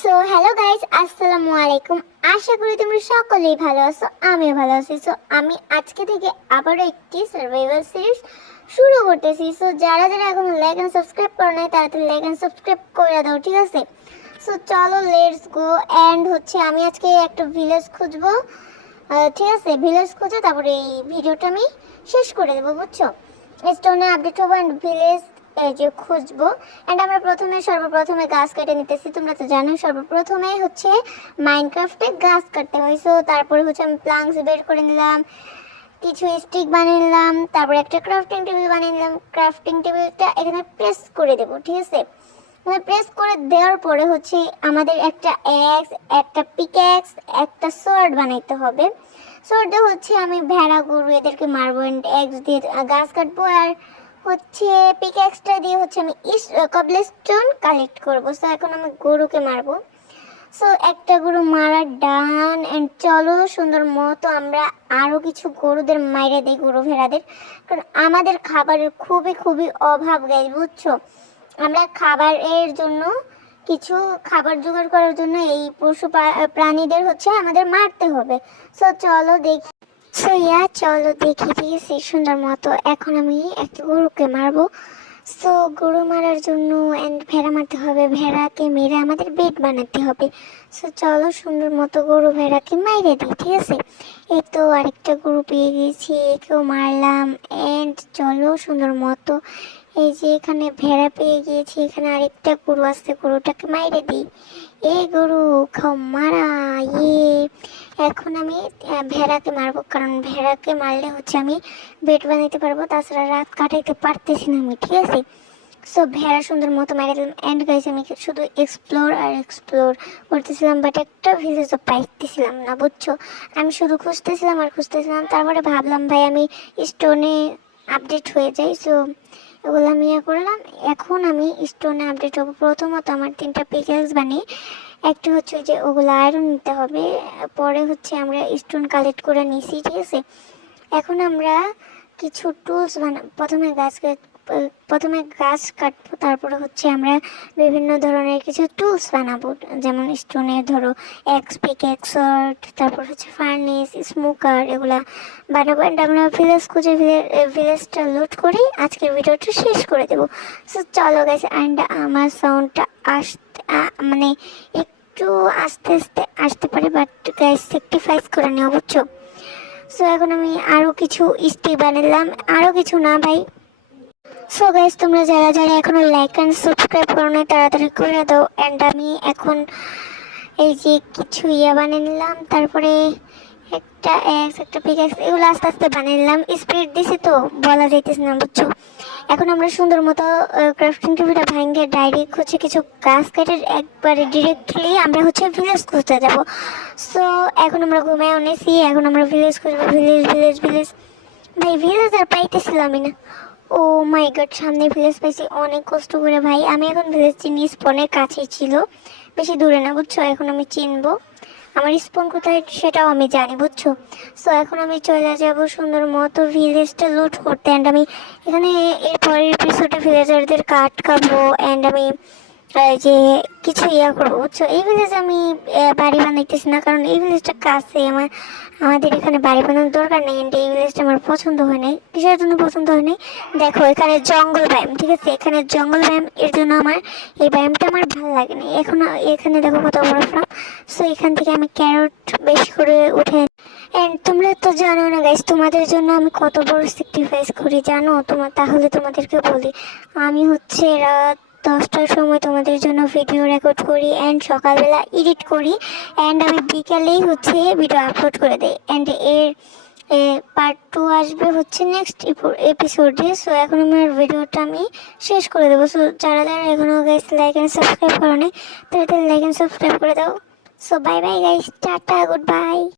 So hello guys, আসসালামু আলাইকুম। আশা করি তোমরা সকলেই ভালো আছো, আমিও ভালো আছি। সো আমি আজকে থেকে আবারও একটি সার্ভাইভাল সিরিজ শুরু করতেছি। সো যারা যারা এখন লাইক এন্ড সাবস্ক্রাইব করে নাই তারা তো লাইক এন্ড সাবস্ক্রাইব করে দাও, ঠিক আছে? সো চলো লেটস গো। অ্যান্ড আমি আজকে একটা ভিলেজ খুঁজবো, ঠিক আছে? ভিলেজ খুঁজে তারপরে এই ভিডিওটা আমি শেষ করে দেবো, বুঝছো? স্টোনে আপডেট হবো অ্যান্ড ভিলেজ এই যে খুঁজবো। অ্যান্ড আমরা সর্বপ্রথমে গাছ কেটে নিতেছি। তোমরা তো জানো সর্বপ্রথমে মাইনক্রাফটে গাছ কাটতে হয়। সো তারপরে আমি প্লাঙ্কস বের করে নিলাম, কিছু স্টিক বানিয়ে নিলাম, তারপরে একটা ক্রাফটিং টেবিল বানিয়ে নিলাম। ক্রাফটিং টেবিলটা এখানে প্রেস করে দেবো, ঠিক আছে? প্রেস করে দেওয়ার পরে আমাদের একটা অ্যাক্স, একটা পিক্যাক্স, একটা সোয়ার্ড বানাইতে হবে। সোয়ার্ডে আমি ভেড়া গরু এদেরকে মারবো, অ্যাক্স দিয়ে গাছ কাটবো, আর পিক্যাক্সটা দিয়ে আমি কবলস্টোন কালেক্ট করবো। সো এখন আমি গরুকে মারবো। সো একটা গরু মারা ডান। অ্যান্ড চলো সুন্দর মতো আমরা আরও কিছু গরুদের মাইরে দিই, গরু ভেড়াদের, কারণ আমাদের খাবারের খুবই খুবই অভাব গাইস, বুঝছো? আমরা খাবারের জন্য কিছু খাবার জোগাড় করার জন্য এই পশু প্রাণীদের আমাদের মারতে হবে। সো চলো দেখি। চলো দেখি, ঠিক আছে? সুন্দর মতো এখন আমি একটা গরুকে মারবো। সো গরু মারার জন্য এন্ড ভেড়া মারতে হবে, ভেড়াকে মেরে আমাদের বেড বানাতে হবে। সো চলো সুন্দর মতো গরু ভেড়াকে মাইরে দিই, ঠিক আছে? এই তো আরেকটা গরু পেয়ে গেছি, একেও মারলাম। এন্ড চলো সুন্দর মতো এই যে এখানে ভেড়া পেয়ে গিয়েছি, এখানে আরেকটা গরু আছে, গরুটাকে মাইরে দিই। এই গরু খাও মারা। ইয়ে এখন আমি ভেড়াকে মারবো, কারণ ভেড়াকে মারলে আমি বেড বানাইতে পারবো, তাছাড়া রাত কাটাইতে পারতেছি না আমি, ঠিক আছে? সো ভেড়া সুন্দর মতো মেরে দিলাম। অ্যান্ড গাইস আমি শুধু এক্সপ্লোর করতেছিলাম, বাট একটা ভিলেজও পাইতেছিলাম না, বুঝছো? আমি শুধু খুঁজতেছিলাম, তারপরে ভাবলাম ভাই আমি স্টোনে আপডেট হয়ে যাই। সো ওগুলো আমি করলাম। এখন আমি স্টোনে আপডেট হবো। প্রথমত আমার 3টা পিকেলস বানিয়ে একটা যে ওগুলো আয়রন নিতে হবে। পরে আমরা স্টোন কালেক্ট করে নিছি, ঠিক আছে? এখন আমরা কিছু টুলস প্রথমে গাছ কাটবো, তারপরে আমরা বিভিন্ন ধরনের কিছু টুলস বানাবো, যেমন স্টোনের ধরো এক্স পিকেক্স, তারপর ফার্নেস, স্মোকার, এগুলা বানাবো। অ্যান্ড আমরা ভিলেজটা লোড করে আজকের ভিডিওটা শেষ করে দেবো। সো চলো গাইস। অ্যান্ড আমার সাউন্ডটা মানে একটু আস্তে আস্তে আসতে পারে, বাট গাইস সেক্টিফাইস করে নেওয়া, বুঝছো? সো এখন আমি আরও কিছু স্টিক বানালাম, আরও কিছু না ভাই। সো গাইস তোমরা যারা যারা এখনো লাইক অ্যান্ড সাবস্ক্রাইব করো না তাড়াতাড়ি করে দাও। অ্যান্ড আমি এখন এই যে কিছু বানিয়ে নিলাম, তারপরে একটা পিক্যাক্স, এগুলো আস্তে আস্তে বানিয়ে নিলাম। স্পিড দিছি তো বলা যাইতেছে না, বুঝছো? এখন আমরা সুন্দর মতো ক্রাফটিং টেবিলটা ভাঙে ডাইরেক্ট কিছু গাছ কেটে একবারে ডিরেক্টলি আমরা ভিলেজ খুঁজতে যাবো। সো এখন আমরা ঘুমায় অনেছি, এখন আমরা ভিলেজ খুঁজবো। ভিলেজ ভাই, ভিলেজ আর পাইতেছিলামই না। ও মাই গড, সামনে ভিলেজ পাইছি অনেক কষ্ট করে ভাই। আমি এখন ভিলেজ চিনি, স্পনের কাছেই ছিল, বেশি দূরে না, বুঝছো? এখন আমি চিনবো আমার স্পন কোথায় সেটাও আমি জানি, বুঝছো? সো এখন আমি চলে যাব সুন্দর মতো ভিলেজটা লুট করতে। অ্যান্ড আমি এখানে এর পরের এপিসোডে ভিলেজারদের কাট খাবো। অ্যান্ড আমি যে কিছু করবো, বুঝছো? এই ভিলেজে আমি বাড়ি বানাইতেছি না, কারণ এই ভিলেজটা কাছে আমাদের এখানে বাড়ি বানানোর দরকার নেই। অ্যান্ড এই ভিলেজটা আমার পছন্দ হয় নাই। কিসের জন্য পছন্দ হয় নাই? দেখো এখানে জঙ্গল ব্যায়াম, ঠিক আছে? এখানে জঙ্গল ব্যায়াম, এর জন্য আমার এই ব্যায়ামটা আমার ভালো লাগে না। এখন এখানে দেখো কত বড় ফার্ম। সো এখান থেকে আমি ক্যারট বেশি করে উঠে। অ্যান্ড তোমরা তো জানো না গাইস, তোমাদের জন্য আমি কত বড় স্যাক্রিফাইস করি জানো? তাহলে তোমাদেরকে বলি, আমি রাত 10টার সময় তোমাদের জন্য ভিডিও রেকর্ড করি, অ্যান্ড সকালবেলা এডিট করি, অ্যান্ড আমি বিকালেই ভিডিও আপলোড করে দিই। অ্যান্ড এর পার্ট 2 আসবে নেক্সট এপিসোডে। সো এখন আমার ভিডিওটা আমি শেষ করে দেবো। সো যারা যারা এখনও গাইস লাইক অ্যান্ড সাবস্ক্রাইব করো নি তারা লাইক অ্যান্ড সাবস্ক্রাইব করে দাও। So bye bye guys, tata, good bye.